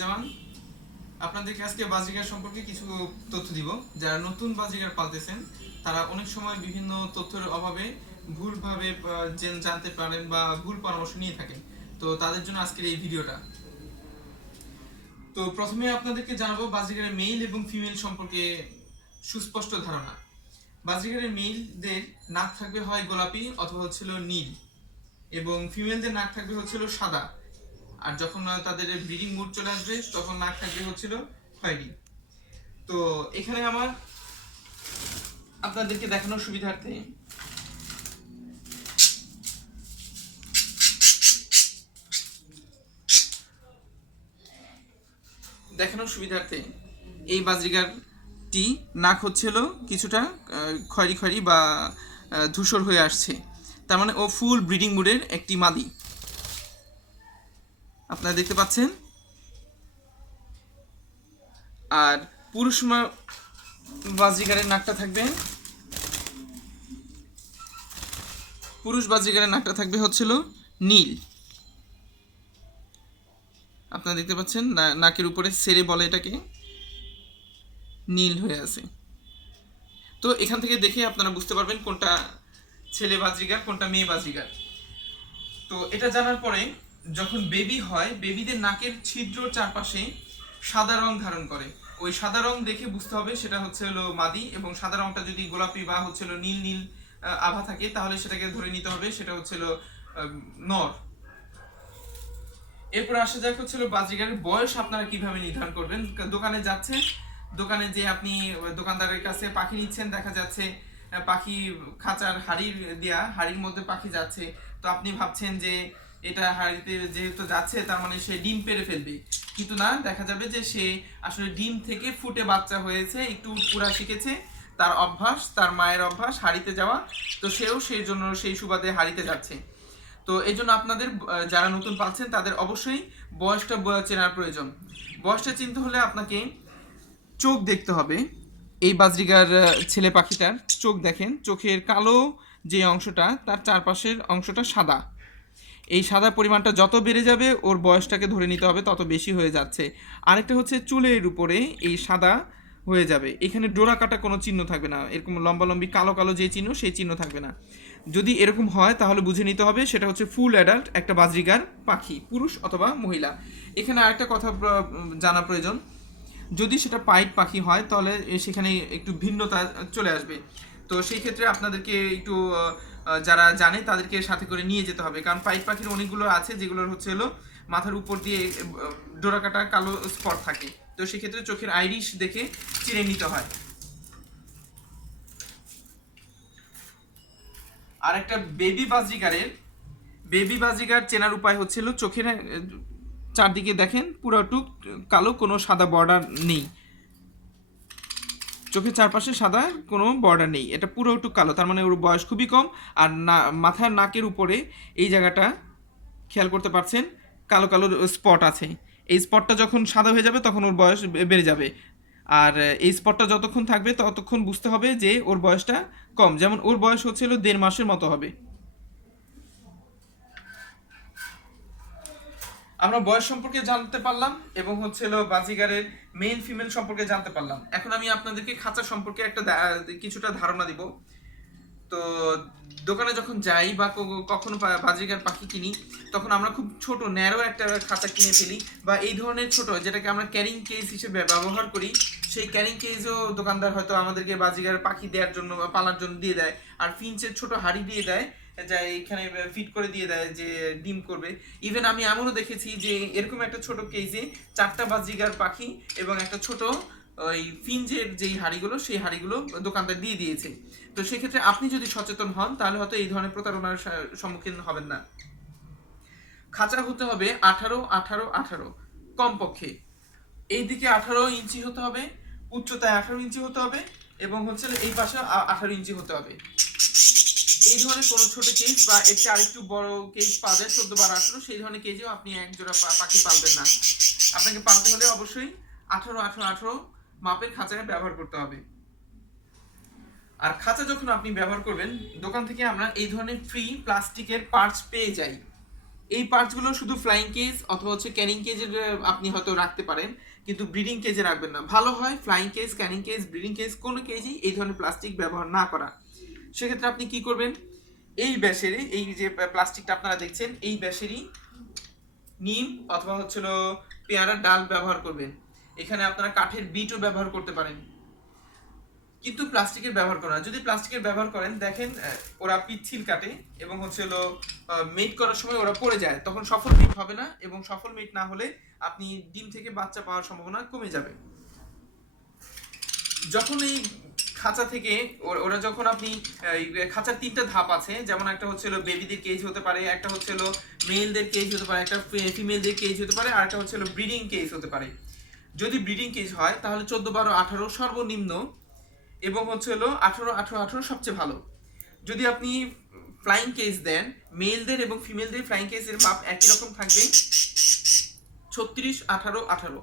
জামান, আপনাদেরকে আজকে বাজিকার সম্পর্কে কিছু তথ্য দিব। যারা নতুন বাজিকার পালতেছেন, তারা অনেক সময় বিভিন্ন তথ্যের অভাবে ভুলভাবে জানতে পারেন বা ভুল পরামর্শ নিয়ে থাকেন। তো তাদের জন্য আজকের এই ভিডিওটা। তো প্রথমে আপনাদেরকে জানাব বাজিকারের মেল এবং ফিমেল সম্পর্কে সুস্পষ্ট ধারণা। বাজিকারের মেলদের নাক থাকবে হয় গোলাপি অথবা হচ্ছিল নীল এবং ফিমেলদের নাক থাকবে হচ্ছিল সাদা। আর যখন তাদের ব্রিডিং মুড চলে আসবে, তখন নাক থাকবে হচ্ছিল খয়েরি তো এখানে আমার আপনাদেরকে দেখানোর সুবিধার্থে দেখানোর সুবিধার্থে এই বাজরিগারটি নাক হচ্ছিল কিছুটা খয়েরি খয়েরি বা ধূসর হয়ে আসছে। তার মানে ও ফুল ব্রিডিং মুডের একটি মাদি। আপনারা দেখতে পাচ্ছেন? আর পুরুষ বাজিগারের নাকটা থাকবে। পুরুষ বাজিগারের নাকটা থাকবে হচ্ছিল নীল। আপনারা দেখতে পাচ্ছেন নাকের উপরে সেরে বলে এটাকে। নীল হয়ে আছে। তো এখান থেকে দেখে আপনারা বুঝতে পারবেন কোনটা ছেলে বাজিগার, কোনটা মেয়ে বাজিগার। তো এটা জানার পরে যখন বেবি হয়, বেবিদের নাকের ছিদ্র চারপাশে সাদা রং ধারণ করে। ওই সাদা রং দেখে বুঝতে হবে সেটা হচ্ছে হলো মাদি এবং সাদা রংটা যদি গোলাপি বা হচ্ছে হলো নীল নীল আভা থাকে, তাহলে সেটাকে ধরে নিতে হবে, সেটা হচ্ছে হলো নর। এরপর আসা যাক হচ্ছে বাজিগারের বয়স আপনারা কীভাবে নির্ধারণ করবেন। দোকানে যাচ্ছেন দোকানে যে আপনি দোকানদারের কাছে পাখি নিচ্ছেন, দেখা যাচ্ছে পাখি খাঁচার হাড়ির দেয়া, হাড়ির মধ্যে পাখি যাচ্ছে। তো আপনি ভাবছেন যে এটা হাড়িতে যেহেতু যাচ্ছে, তার মানে সে ডিম পেড়ে ফেলবে। কিন্তু না, দেখা যাবে যে সে আসলে ডিম থেকে ফুটে বাচ্চা হয়েছে, একটু পুরা শিখেছে। তার অভ্যাস, তার মায়ের অভ্যাস, হাড়িতে যাওয়া। তো সেও সেই জন্য সেই সুবাদে হাড়িতে যাচ্ছে। তো এই জন্য আপনাদের যারা নতুন পাচ্ছেন, তাদের অবশ্যই বয়সটা চেনার প্রয়োজন। বয়সটা চিনতে হলে আপনাকে চোখ দেখতে হবে। এই বাজরিগার ছেলে পাখিটার চোখ দেখেন। চোখের কালো যে অংশটা, তার চারপাশের অংশটা সাদা। এই সাদা পরিমাণটা যত বেড়ে যাবে, ওর বয়সটাকে ধরে নিতে হবে তত বেশি হয়ে যাচ্ছে। আরেকটা হচ্ছে চুলের উপরে এই সাদা হয়ে যাবে। এখানে ডোরা কাটা কোনো চিহ্ন থাকবে না। এরকম লম্বালম্বি কালো কালো যে চিহ্ন, সেই চিহ্ন থাকবে না। যদি এরকম হয়, তাহলে বুঝে নিতে হবে, সেটা হচ্ছে ফুল অ্যাডাল্ট, একটা বাজরিগার পাখি, পুরুষ অথবা মহিলা। এখানে আরেকটা কথা জানা প্রয়োজন। যদি সেটা পাইট পাখি হয়, তাহলে সেখানে একটু ভিন্নতা চলে আসবে। তো সেই ক্ষেত্রে আপনাদেরকে একটু যারা জানে তাদেরকে সাথে করে নিয়ে যেতে হবে। কারণ পাইট পাখির অনেকগুলো আছে যেগুলোর হচ্ছে হলো মাথার উপর দিয়ে ডোরাকাটা কালো স্পট থাকে। তো সেক্ষেত্রে চোখের আইরিশ দেখে চিনে নিতে হয়। আর একটা বেবি বাজিগারের, বেবি বাজিগার চেনার উপায় হচ্ছিল চোখের চারদিকে দেখেন পুরোটুক কালো, কোনো সাদা বর্ডার নেই। চোখের চারপাশে সাদা কোনো বর্ডার নেই। এটা পুরো একটু কালো, তার মানে ওর বয়স খুবই কম আর না, মাথার নাকের উপরে এই জায়গাটা খেয়াল করতে পারছেন, কালো কালো স্পট আছে। এই স্পটটা যখন সাদা হয়ে যাবে তখন ওর বয়স বেড়ে যাবে। আর এই স্পটটা যতক্ষণ থাকবে ততক্ষণ বুঝতে হবে যে ওর বয়সটা কম। যেমন ওর বয়স হচ্ছিল দেড় মাসের মতো হবে। আমরা বয়স সম্পর্কে জানতে পারলাম এবং হচ্ছে বাজিগারের মেল ফিমেল সম্পর্কে জানতে পারলাম। এখন আমি আপনাদেরকে খাঁচা সম্পর্কে একটা কিছুটা ধারণা দিব। তো দোকানে যখন যাই বা কখনো বাজিগার পাখি কিনি, তখন আমরা খুব ছোট ন্যারো একটা খাঁচা কিনে ফেলি বা এই ধরনের ছোট যেটাকে আমরা ক্যারিং কেস হিসেবে ব্যবহার করি, সেই ক্যারিং কেসও দোকানদার হয়তো আমাদেরকে বাজিগার পাখি দেওয়ার জন্য বা পালার জন্য দিয়ে দেয়, আর ফিঞ্চের ছোট হাড়ি দিয়ে দেয়। যা এখানে ফিট করে দিয়ে দেয় যে ডিম করবে। ইভেন আমি এমনও দেখেছি যে এরকম একটা ছোট কেজে চারটা বাজিগার পাখি এবং একটা ছোট, ওই ফিঞ্জের যেই হাড়িগুলো, সেই হাড়িগুলো দোকানদার দিয়ে দিয়েছে। তো সেক্ষেত্রে আপনি যদি সচেতন হন, তাহলে হয়তো এই ধরনের প্রতারণার সম্মুখীন হবেন না। খাঁচা হতে হবে আঠারো আঠারো আঠারো, কমপক্ষে। এই দিকে আঠারো ইঞ্চি হতে হবে, উচ্চতায় আঠারো ইঞ্চি হতে হবে এবং হচ্ছে এই পাশে আঠারো ইঞ্চি হতে হবে। এই ধরনের কোনো ছোট কেজ বা এর চেয়ে আরেকটু বড় কেজ চোদ্দ আঠারো সেই ধরনের কেজেও আপনি এক জোড়া পাখি পালবেন না। আপনাকে পালতে হলে অবশ্যই আঠারো আঠারো আঠারো মাপের ব্যবহার করতে হবে। আর খাঁচা যখন আপনি ব্যবহার করবেন, দোকান থেকে আমরা এই ধরনের ফ্রি প্লাস্টিকের পার্টস পেয়ে যাই। এই পার্টসগুলো শুধু ফ্লাইং কেজ অথবা হচ্ছে ক্যানিং কেজের আপনি হয়তো রাখতে পারেন, কিন্তু ব্রিডিং কেজে রাখবেন না। ভালো হয় flying cage Canning cage breeding cage কোনো কেজই এই ধরনের প্লাস্টিক ব্যবহার না করা। সেক্ষেত্রে আপনি কি করবেন? এই ব্যাসেরই, এই যে প্লাস্টিকটা আপনারা দেখছেন, এই ব্যাসেরই নিম অথবা হচ্ছিল পেয়ারার ডাল ব্যবহার করবেন। এখানে আপনারা কাঠের বিটও ব্যবহার করতে পারেন। কিন্তু প্লাস্টিকের ব্যবহার করা যদি প্লাস্টিকের ব্যবহার করেন, দেখেন ওরা পিচ্ছিল কাটে এবং হচ্ছে হলো মেট করার সময় ওরা পড়ে যায়। তখন সফল মেট হবে না এবং সফল মেট না হলে আপনি ডিম থেকে বাচ্চা পাওয়ার সম্ভাবনা কমে যাবে। যখন এই খাঁচা থেকে ওরা যখন আপনি খাঁচার তিনটা ধাপ আছে, যেমন একটা হচ্ছে বেবিদের কেজ হতে পারে, একটা হচ্ছে মেলদের কেজ হতে পারে, একটা ফিমেলদের কেজ হতে পারে, আর একটা হচ্ছে ব্রিডিং কেজ হতে পারে। যদি ব্রিডিং কেজ হয়, তাহলে চোদ্দ, বারো, আঠারো সর্বনিম্ন এবং হচ্ছে হলো আঠারো আঠারো আঠারো সবচেয়ে ভালো। যদি আপনি ফ্লাইং কেস দেন মেলদের এবং ফিমেলদের ফ্লাইং কেসের মাপ একই রকম থাকবে। ছত্রিশ, আঠারো আঠারো।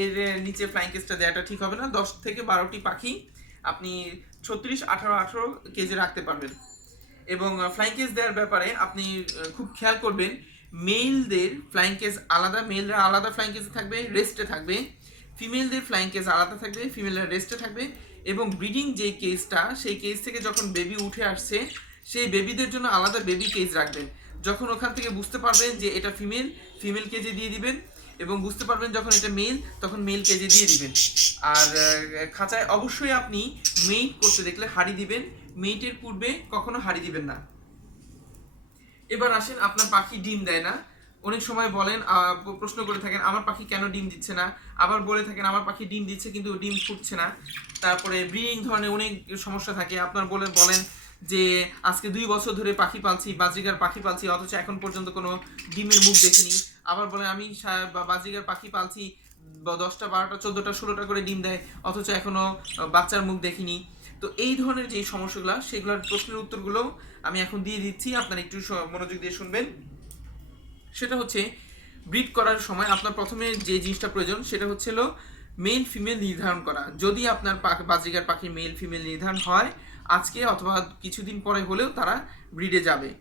এর নিচে ফ্লাইং কেসটা দেওয়াটা ঠিক হবে না। দশ থেকে বারোটি পাখি আপনি ছত্রিশ, আঠারো আঠারো কেজি রাখতে পারবেন। এবং ফ্লাইং কেস দেওয়ার ব্যাপারে আপনি খুব খেয়াল করবেন মেলদের ফ্লাইং কেস আলাদা মেলরা আলাদা ফ্লাইং কেসে থাকবে রেস্টে থাকবে ফিমেলদের ফ্লাইং কেস আলাদা থাকবে ফিমেলরা রেস্টে থাকবে, এবং ব্রিডিং যে কেসটা সেই কেস থেকে যখন বেবি উঠে আসছে, সেই বেবিদের জন্য আলাদা বেবি কেস রাখবেন। যখন ওখান থেকে বুঝতে পারবেন যে এটা ফিমেল ফিমেল কেজে দিয়ে দিবেন এবং বুঝতে পারবেন যখন এটা মেল তখন মেল কেজে দিয়ে দিবেন। আর খাঁচায় অবশ্যই আপনি মেইট করতে দেখলে হাড়ি দিবেন। মেইটের পূর্বে কখনো হাড়ি দিবেন না। এবার আসেন, আপনার পাখি ডিম দেয় না। অনেক সময় বলেন প্রশ্ন করে থাকেন, আমার পাখি কেন ডিম দিচ্ছে না? আবার বলে থাকেন, আমার পাখি ডিম দিচ্ছে কিন্তু ডিম ফুটছে না। তারপরে ব্রিডিং ধরনের অনেক সমস্যা থাকে। আপনার বলে, বলেন যে আজকে দুই বছর ধরে পাখি পালছি বাজিগার পাখি পালছি অথচ এখন পর্যন্ত কোনো ডিমের মুখ দেখিনি। আবার বলে আমি বাজিগার পাখি পালছি দশটা বারোটা চোদ্দোটা ষোলোটা করে ডিম দেয় অথচ এখনও আহ, বাচ্চার মুখ দেখিনি। তো এই ধরনের যে সমস্যাগুলো সেগুলোর প্রশ্নের উত্তরগুলো আমি এখন দিয়ে দিচ্ছি। আপনারা একটু মনোযোগ দিয়ে শুনবেন। সেটা হচ্ছে ব্রিড করার সময় আপনার প্রথমে যে জিনিসটা প্রয়োজন সেটা হচ্ছে হলো মেল ফিমেল নির্ধারণ করা। যদি আপনার পাখ- বাজিকার পাখির মেল ফিমেল নির্ধারণ হয়, আজকে অথবা কিছুদিন পরে হলেও তারা ব্রিডে যাবে।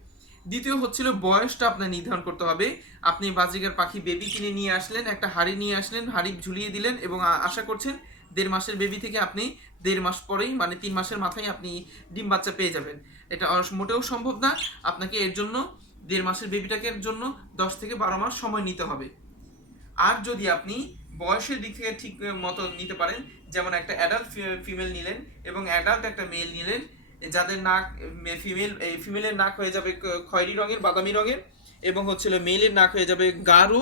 দ্বিতীয় হচ্ছিল বয়সটা আপনার নির্ধারণ করতে হবে। আপনি বাজিকার পাখি বেবি কিনে নিয়ে আসলেন, একটা হাড়ি নিয়ে আসলেন, হাড়ি ঝুলিয়ে দিলেন এবং আশা করছেন দেড় মাসের বেবি থেকে আপনি দেড় মাস পরেই মানে তিন মাসের মাথায় আপনি ডিম বাচ্চা পেয়ে যাবেন। এটা মোটেও সম্ভব না। আপনাকে এর জন্য দেড় মাসের বেবিটাকে জন্য দশ থেকে বারো মাস সময় নিতে হবে। আর যদি আপনি বয়সের দিক থেকে ঠিক মতো নিতে পারেন। যেমন একটা অ্যাডাল্ট ফিমেল নিলেন এবং অ্যাডাল্ট একটা মেল নিলেন, যাদের নাক ফিমেল ফিমেলের নাক হয়ে যাবে খয়েরি রঙের, বাদামি রঙের এবং হচ্ছিল মেলের নাক হয়ে যাবে গাঢ়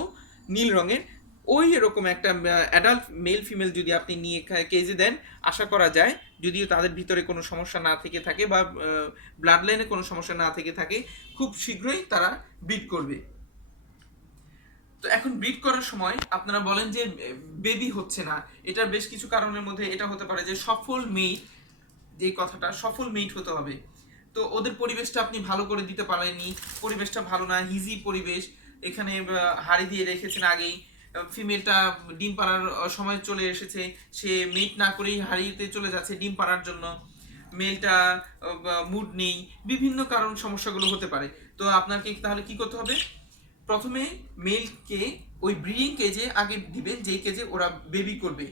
নীল রঙের। ওই এরকম একটা অ্যাডাল্ট মেল ফিমেল যদি আপনি নিয়ে কেজে দেন, আশা করা যায় যদিও তাদের ভিতরে কোনো সমস্যা না থেকে থাকে বা ব্লাড লাইনে কোনো সমস্যা না থেকে থাকে, খুব শীঘ্রই তারা বিট করবে। তো এখন ব্রিড করার সময় আপনারা বলেন যে বেবি হচ্ছে না। এটার বেশ কিছু কারণের মধ্যে এটা হতে পারে যে, সফল মেট যে কথাটা, সফল মেট হতে হবে। তো ওদের পরিবেশটা আপনি ভালো করে দিতে পারেননি, পরিবেশটা ভালো না হিজি পরিবেশ। এখানে হাড়ি দিয়ে রেখেছেন আগেই। ফিমেলটা ডিম পাড়ার সময় চলে এসেছে। সে মেট না করেই হাড়িতে চলে যাচ্ছে ডিম পাড়ার জন্য। মেলটা মুড নেই। বিভিন্ন কারণ সমস্যাগুলো হতে পারে। তো আপনাকে তাহলে কি করতে হবে? প্রথমে মেলকে ওই ব্রিডিং কেজে আগে দিবেন যেই কেজে ওরা বেবি করবে।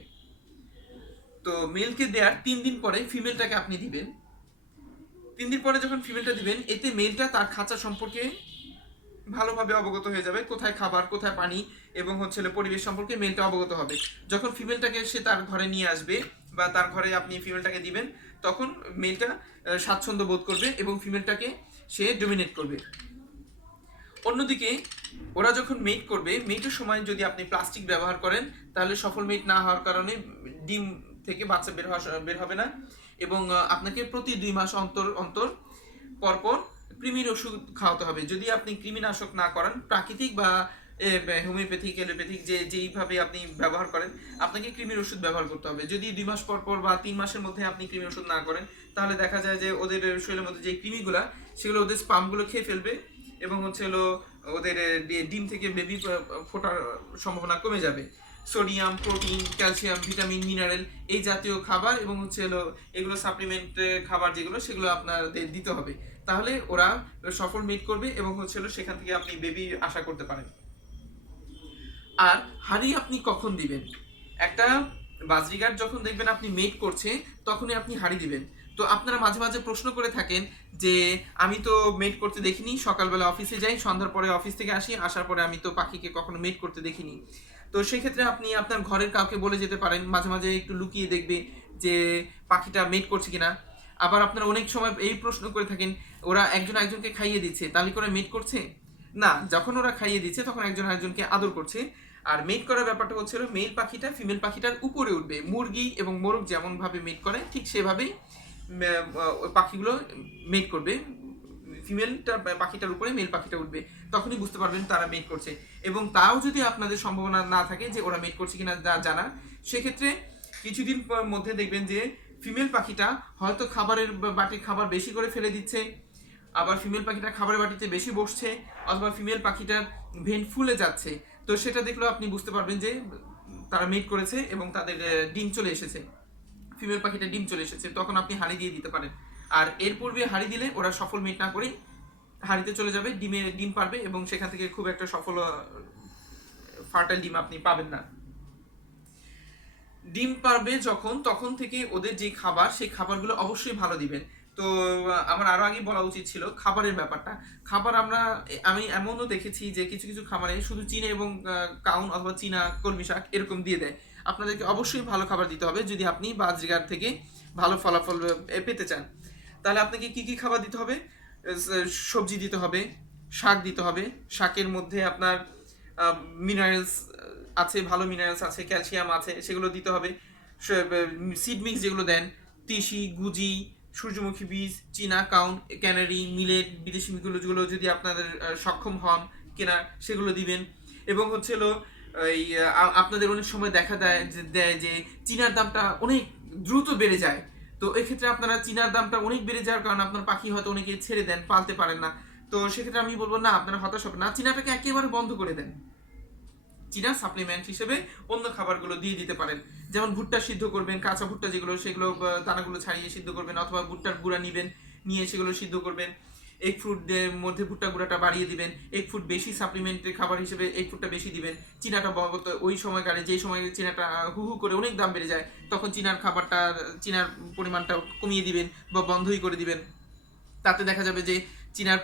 তো মেলকে দেওয়ার তিন দিন পরে ফিমেলটাকে আপনি দিবেন। তিন দিন পরে যখন ফিমেলটা দিবেন, এতে মেলটা তার খাঁচা সম্পর্কে ভালোভাবে অবগত হয়ে যাবে, কোথায় খাবার, কোথায় পানি এবং হচ্ছে পরিবেশ সম্পর্কে মেলটা অবগত হবে। যখন ফিমেলটাকে সে তার ঘরে নিয়ে আসবে বা তার ঘরে আপনি ফিমেলটাকে দিবেন, তখন মেলটা স্বাচ্ছন্দ্য বোধ করবে এবং ফিমেলটাকে সে ডোমিনেট করবে। অন্যদিকে, ওরা যখন মেট করবে মেটের সময় যদি আপনি প্লাস্টিক ব্যবহার করেন, তাহলে সফল মেট না হওয়ার কারণে ডিম থেকে বাচ্চা বের হওয়া বের হবে না। এবং আপনাকে প্রতি দুই মাস অন্তর অন্তর পরপর কৃমির ওষুধ খাওয়াতে হবে। যদি আপনি কৃমিনাশক না করেন, প্রাকৃতিক বা হোমিওপ্যাথিক এলোপ্যাথিক যে, যেইভাবে আপনি ব্যবহার করেন, আপনাকে কৃমির ওষুধ ব্যবহার করতে হবে। যদি দুই মাস পর পর বা তিন মাসের মধ্যে আপনি কৃমির ওষুধ না করেন, তাহলে দেখা যায় যে ওদের শরীরের মধ্যে যে কৃমিগুলা, সেগুলো ওদের স্পামগুলো খেয়ে ফেলবে। এবং হচ্ছে হলো ওদের ডিম থেকে বেবি ফোটার সম্ভাবনা কমে যাবে। Sodium, protein, calcium, vitamin, mineral এই জাতীয় খাবার এবং হচ্ছে হলো এগুলো সাপ্লিমেন্ট খাবার যেগুলো, সেগুলো আপনাদের দিতে হবে। তাহলে ওরা সফল মিট করবে এবং হচ্ছে হলো সেখান থেকে আপনি বেবি আশা করতে পারেন। আর হাড়ি আপনি কখন দিবেন? একটা বাজরিগার যখন দেখবেন আপনি মেট করছে, তখনই আপনি হাড়ি দিবেন। তো আপনারা মাঝে মাঝে প্রশ্ন করে থাকেন যে, আমি তো মেট করতে দেখিনি, সকালবেলা অফিসে যাই, সন্ধ্যার পরে অফিস থেকে আসি, আসার পরে আমি তো পাখিকে কখনো মেট করতে দেখিনি। তো সেক্ষেত্রে আপনি আপনার ঘরের কাউকে বলে যেতে পারেন, মাঝে মাঝে একটু লুকিয়ে দেখবে যে পাখিটা মেট করছে কিনা। আবার আপনারা অনেক সময় এই প্রশ্ন করে থাকেন, ওরা একজন একজনকে খাইয়ে দিচ্ছে, তাহলে করে মেট করছে? না, যখন ওরা খাইয়ে দিচ্ছে, তখন একজন একজনকে আদর করছে। আর মেট করার ব্যাপারটা হচ্ছিল মেল পাখিটা ফিমেল পাখিটার উপরে উঠবে। মুরগি এবং মোরগ যেমনভাবে মেট করে, ঠিক সেভাবেই পাখিগুলো মেট করবে। ফিমেলটা পাখিটার উপরে মেল পাখিটা উঠবে। তখনই বুঝতে পারবেন তারা মেট করছে। এবং তাও যদি আপনাদের সম্ভাবনা না থাকে যে ওরা মেট করছে কিনা জানা, সেক্ষেত্রে কিছুদিন মধ্যে দেখবেন যে ফিমেল পাখিটা হয়তো খাবারের বাটির খাবার বেশি করে ফেলে দিচ্ছে, আবার ফিমেল পাখিটা খাবারের বাটিতে বেশি বসছে, অথবা ফিমেল পাখিটার ভেন ফুলে যাচ্ছে। তো সেটা দেখলেও আপনি বুঝতে পারবেন যে তারা মেট করেছে এবং তাদের ডিম চলে এসেছে। ফিমেল পাখিটা ডিম চলে এসেছে, তখন আপনি হাঁড়ি দিয়ে দিতে পারেন। আর এর পূর্বে হাঁড়ি দিলে ওরা সফল মেট না করেই হাঁড়িতে চলে যাবে, ডিমে ডিম পারবে এবং সেখান থেকে খুব একটা সফল ফার্টাইল ডিম আপনি পাবেন না। ডিম পারবে যখন, তখন থেকে ওদের যে খাবার, সেই খাবারগুলো অবশ্যই ভালো দিবেন। তো আমার আরও আগে বলা উচিত ছিল খাবারের ব্যাপারটা। খাবার আমরা, আমি এমনও দেখেছি যে কিছু কিছু খাবারে শুধু চিনি এবং কাউন অথবা চীনা কলমি শাক এরকম দিয়ে দেয়। আপনাদেরকে অবশ্যই ভালো খাবার দিতে হবে যদি আপনি বাজরিগার থেকে ভালো ফলাফল পেতে চান। তাহলে আপনাকে কি কি খাবার দিতে হবে? সবজি দিতে হবে, শাক দিতে হবে। শাকের মধ্যে আপনার মিনারেলস আছে, ভালো মিনারেলস আছে ক্যালসিয়াম আছে, সেগুলো দিতে হবে। সিড মিক্স যেগুলো দেন, তিসি, গুজি, সূর্যমুখী বীজ, চীনা, কাউন, ক্যানারি মিলেট বিদেশি মিগুলো যেগুলো যদি আপনাদের সক্ষম হন, কেনার, সেগুলো দিবেন। এবং হচ্ছে এই আপনাদের অনেক সময় দেখা দেয় যে দেয় যে চীনার দামটা অনেক দ্রুত বেড়ে যায়। তো এক্ষেত্রে আপনারা চীনার দামটা অনেক বেড়ে যাওয়ার কারণে আপনার পাখি হয়তো অনেকে ছেড়ে দেন, পালতে পারেন না। তো সেক্ষেত্রে আমি বলব, না, আপনারা হতাশ হবেন না। চীনাটাকে একেবারে বন্ধ করে দেন। চীনা সাপ্লিমেন্ট হিসেবে অন্য খাবারগুলো দিয়ে দিতে পারেন। যেমন ভুট্টা সিদ্ধ করবেন, কাঁচা ভুট্টা যেগুলো, সেগুলো দানাগুলো ছাড়িয়ে সিদ্ধ করবেন, অথবা ভুট্টার গুঁড়া নিবেন, নিয়ে সেগুলো সিদ্ধ করবেন। এগ ফ্রুট মধ্যে ভুট্টা গুঁড়াটা বাড়িয়ে দিবেন এগ ফ্রুট বেশি সাপ্লিমেন্টের খাবার হিসেবে এগ ফ্রুটটা বেশি দিবেন, চীনাটা বলবত ওই সময়কালে যে সময় চীনাটা হু হু করে অনেক দাম বেড়ে যায়, তখন চীনার খাবারটা, চীনার পরিমাণটা কমিয়ে দিবেন বা বন্ধই করে দিবেন। তাতে দেখা যাবে যে চীনার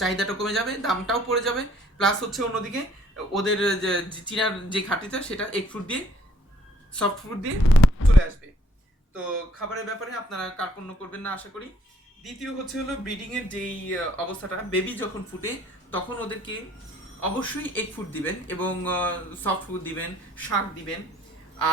চাহিদাটা কমে যাবে, দামটাও পড়ে যাবে প্লাস হচ্ছে অন্যদিকে ওদের যে চীনার যে ঘাটিটা সেটা এগ ফ্রুট দিয়ে সফট ফ্রুট দিয়ে চলে আসবে। তো খাবারের ব্যাপারে আপনারা কার্পণ্য করবেন না, আশা করি। দ্বিতীয় হচ্ছে হলো ব্রিডিং এর যেই অবস্থাটা বেবি যখন ফুটে, তখন ওদেরকে অবশ্যই এক ফুড দিবেন এবং সফট ফুড দিবেন, শাক দিবেন। আর